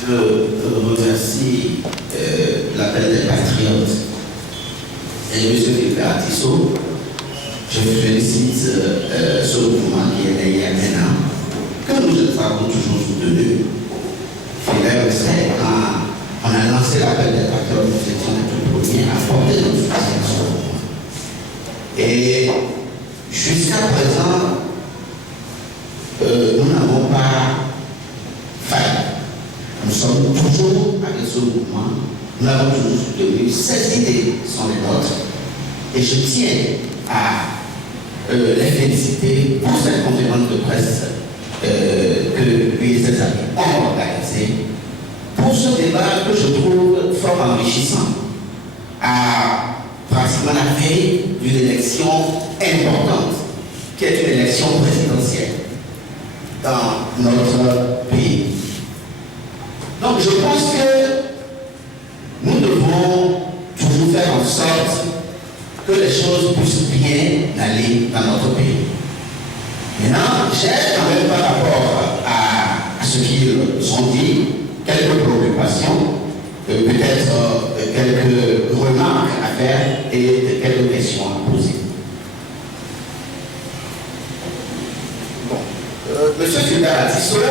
je remercie l'appel des patriotes et M. Philippe Artissot. Je félicite ce mouvement qui est né il y a un an, que nous avons toujours soutenu. Fidèle, c'est quand on a lancé l'appel des patriotes, nous étions les tout premiers à porter notre soutien sur ce mouvement. Et jusqu'à présent, nous n'avons pas failli. Nous sommes toujours avec ce mouvement, nous l'avons toujours soutenu. Ces idées sont les nôtres. Et je tiens à les féliciter pour cette conférence de presse que lui et ses amis ont organisée, pour ce débat que je trouve fort enrichissant, à pratiquement la veille d'une élection importante, qui est une élection présidentielle dans notre pays. Donc je pense que nous devons toujours faire en sorte que les choses puissent bien aller dans notre pays. Maintenant, j'ai quand même par rapport à ce qu'ils ont dit, quelques préoccupations, peut-être quelques remarques à faire et quelques questions à poser. Bon. Monsieur Philippe Artissot,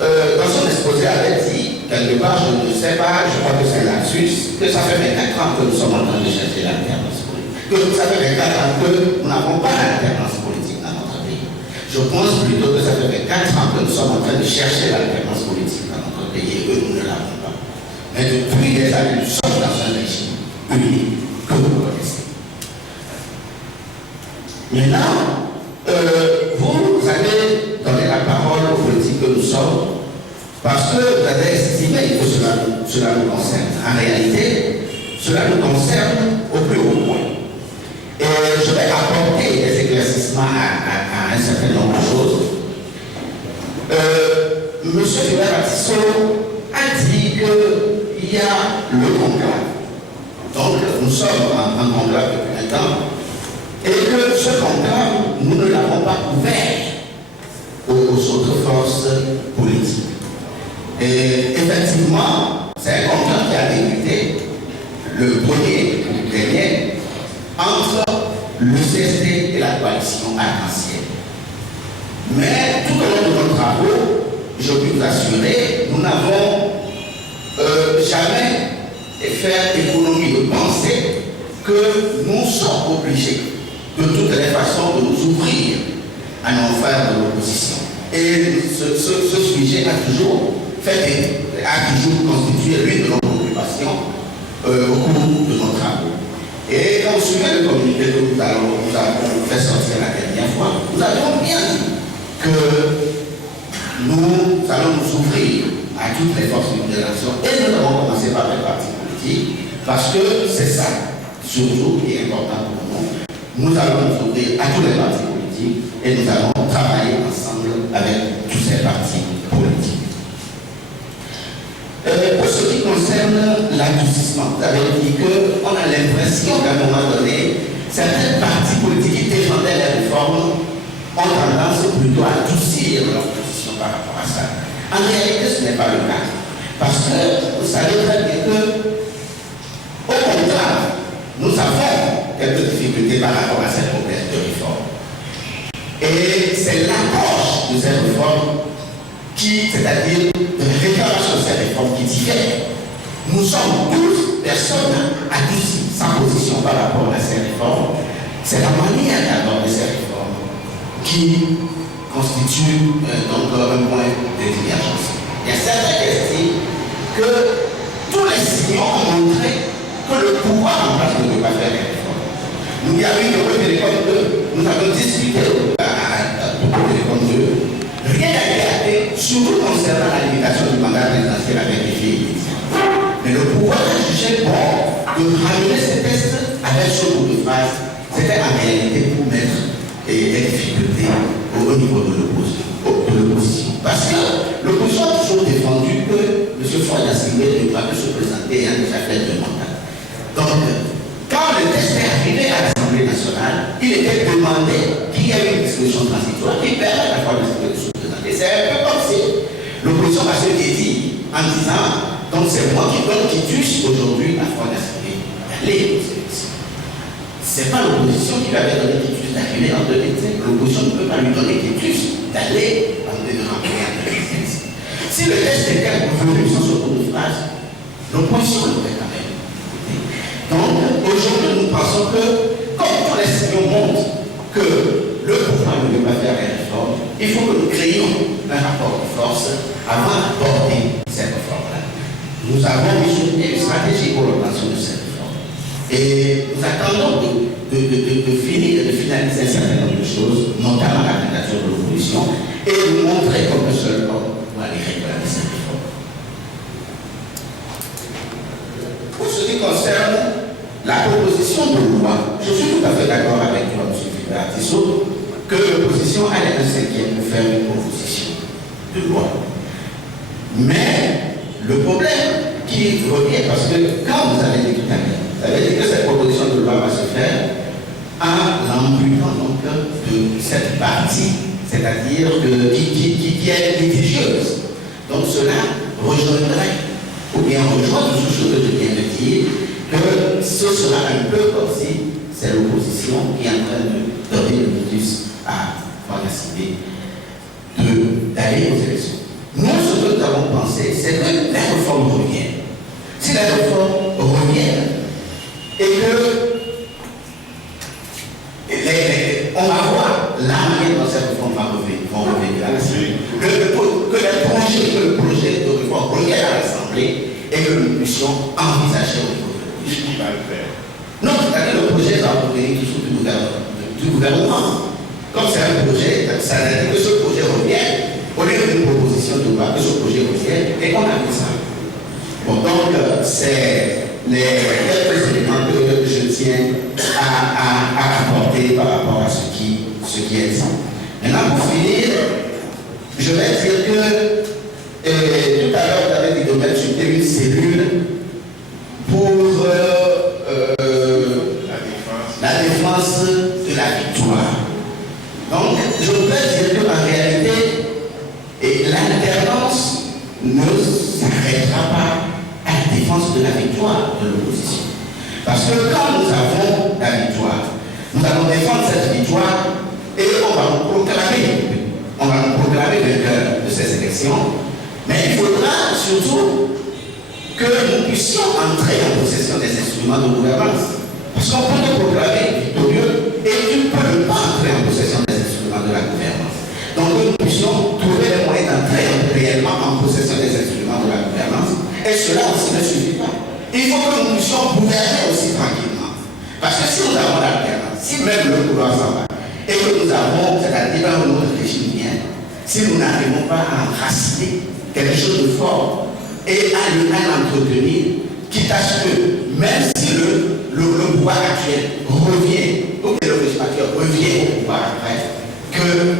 dans son exposé, avait dit, quelque part, je ne sais pas, je crois que c'est un lapsus, que ça fait 24 ans que nous sommes en train de chercher l'alternance politique. Que ça fait 24 ans que nous n'avons pas l'alternance politique dans notre pays. Je pense plutôt que ça fait 24 ans que nous sommes en train de chercher l'alternance politique dans notre pays et que nous ne l'avons pas. Mais depuis des années, nous sommes dans un régime unique que vous connaissez. Maintenant, vous allez donner la parole aux politiques que nous sommes, parce que vous avez estimé que cela nous concerne. En réalité, cela nous concerne au plus haut point. Et je vais apporter des éclaircissements à un certain nombre de choses. Monsieur Philippe Artissot a dit qu'il y a le conclave. Donc, nous sommes en conclave depuis un temps. Et que ce conclave, nous ne l'avons pas ouvert aux autres forces politiques. Et effectivement, c'est un conclave qui a débuté le premier ou le dernier entre le CSD et la coalition arc-en-ciel. Mais tout au long de nos travaux, je peux vous assurer, nous n'avons jamais fait économie de penser que nous sommes obligés de toutes les façons de nous ouvrir à nos frères de l'opposition. Et ce sujet a toujours constitué l'une de nos préoccupations au cours de nos travaux. Et quand vous suivez le communiqué que nous avons fait sortir la dernière fois, nous avons bien dit que nous allons nous ouvrir à toutes les forces de l'action et nous avons commencé par les partis politiques parce que c'est ça surtout qui est important pour nous. Nous allons nous ouvrir à tous les partis politiques et nous allons travailler ensemble avec tous ces partis politiques. Pour ce qui concerne l'adoucissement, vous avez dit qu'on a l'impression qu'à un moment donné, certaines partis politiques qui défendaient les réformes ont tendance plutôt à adoucir leur position par rapport à ça. En réalité, ce n'est pas le cas. Parce que vous savez très bien que, au contraire, nous avons quelques difficultés par rapport à cette promesse de réforme. Et c'est l'approche de ces réformes c'est-à-dire de réclamation de ces réformes qui diffèrent. Nous sommes tous personnes adoucies sa position par rapport à ces réformes. C'est la manière d'aborder ces réformes qui constitue donc un point de divergence. Il y a certains qui estiment que tous les signaux ont montré que le pouvoir en place ne peut pas faire les réformes. Nous y avons eu au Télécom 2, nous avons discuté au Télécom 2. Rien n'a été acté, surtout concernant la limitation du mandat présidentiel avec les filles. Mais le pouvoir a jugé bon de ramener ces tests avec ce bout de phrase. C'était en réalité pour mettre des difficultés au niveau de l'opposition. Parce que l'opposition a toujours défendu que M. Ford a signé ne pas se présenter à déjà fait de mandat. Donc, quand le test est arrivé à l'Assemblée nationale, il était demandé qu'il y ait une discussion transitoire qui permet à la fois de se présenter. C'est un en disant, donc c'est moi qui donne quitus aujourd'hui à Front National d'aller aux élections. Ce n'est pas l'opposition qui lui avait donné quitus d'arriver en 2005. L'opposition ne peut pas lui donner quitus d'aller en 2016. Si le test était revenu sans ce coup de phrase, l'opposition l'aurait quand même. Donc aujourd'hui, nous pensons que, comme tous les signaux montrent que le pouvoir ne veut pas faire les réformes, il faut que nous créions un rapport de force avant d'aborder cette réforme-là. Nous avons une stratégie pour l'obtention de cette réforme. Et nous attendons de finir et de finaliser un certain nombre de choses, notamment la candidature de l'opposition, et de montrer comme le seul homme pour aller réclamer cette réforme. Pour ce qui concerne la proposition de loi, je suis tout à fait d'accord avec toi, M. Philippe Tissot, que l'opposition allait un cinquième pour faire une proposition de loi. Mais le problème qui revient, parce que quand vous avez dit tout à l'heure, vous avez dit que cette proposition de loi va se faire en l'embutant donc de cette partie, c'est-à-dire qui est litigieuse. Donc cela rejoindrait, ou bien rejoint tout ce que je viens de dire, que ce sera un peu comme si c'est l'opposition qui est en train de donner le motus à décider d'aller aux élections. Nous, ce que nous avons pensé, c'est que les réformes reviennent. Si les réformes reviennent et que on va voir la manière dont ces réformes vont revenir à l'Assemblée, que le projet de réforme revienne à l'Assemblée et que nous puissions envisager au niveau de qui va le faire. Non, c'est-à-dire le projet va revenir du gouvernement. Comme c'est un projet, ça veut dire que ce projet revient, au lieu d'une proposition de loi, que ce projet revienne, et qu'on a fait ça. Bon, donc, c'est les quelques éléments que je tiens à apporter par rapport à ce qui est dit. Maintenant, pour finir, je vais dire que tout à l'heure, vous avez dit de mettre sur pied une cellule pour la défense de la victoire. Donc, je peux dire qu'en réalité, l'alternance ne s'arrêtera pas à la défense de la victoire de l'opposition. Parce que quand nous avons la victoire, nous allons défendre cette victoire et on va nous proclamer vainqueur de ces élections. Mais il faudra surtout que nous puissions entrer en possession des instruments de gouvernance. Parce qu'on peut te proclamer victorieux et tu ne peux pas entrer en possession des instruments de la gouvernance. Donc que nous puissions trouver les moyens d'entrer réellement en possession des instruments de la gouvernance. Et cela aussi ne suffit pas. Il faut que nous puissions gouverner aussi tranquillement. Parce que si nous avons la gouvernance, si même le pouvoir s'en va, et que nous avons, c'est-à-dire dans notre régime bien, si nous n'arrivons pas à enraciner quelque chose de fort et à l'entretenir, quitte à ce que, même si le pouvoir actuel revient, ou que le régime actuel revient au pouvoir après,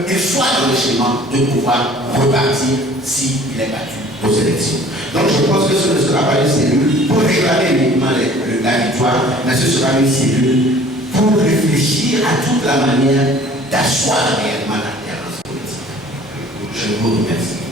qu'il soit dans le chemin de pouvoir repartir s'il est battu aux élections. Donc je pense que ce ne sera pas une cellule pour réclamer uniquement la victoire, mais ce sera une cellule pour réfléchir à toute la manière d'asseoir réellement l'alternance politique. Je vous remercie.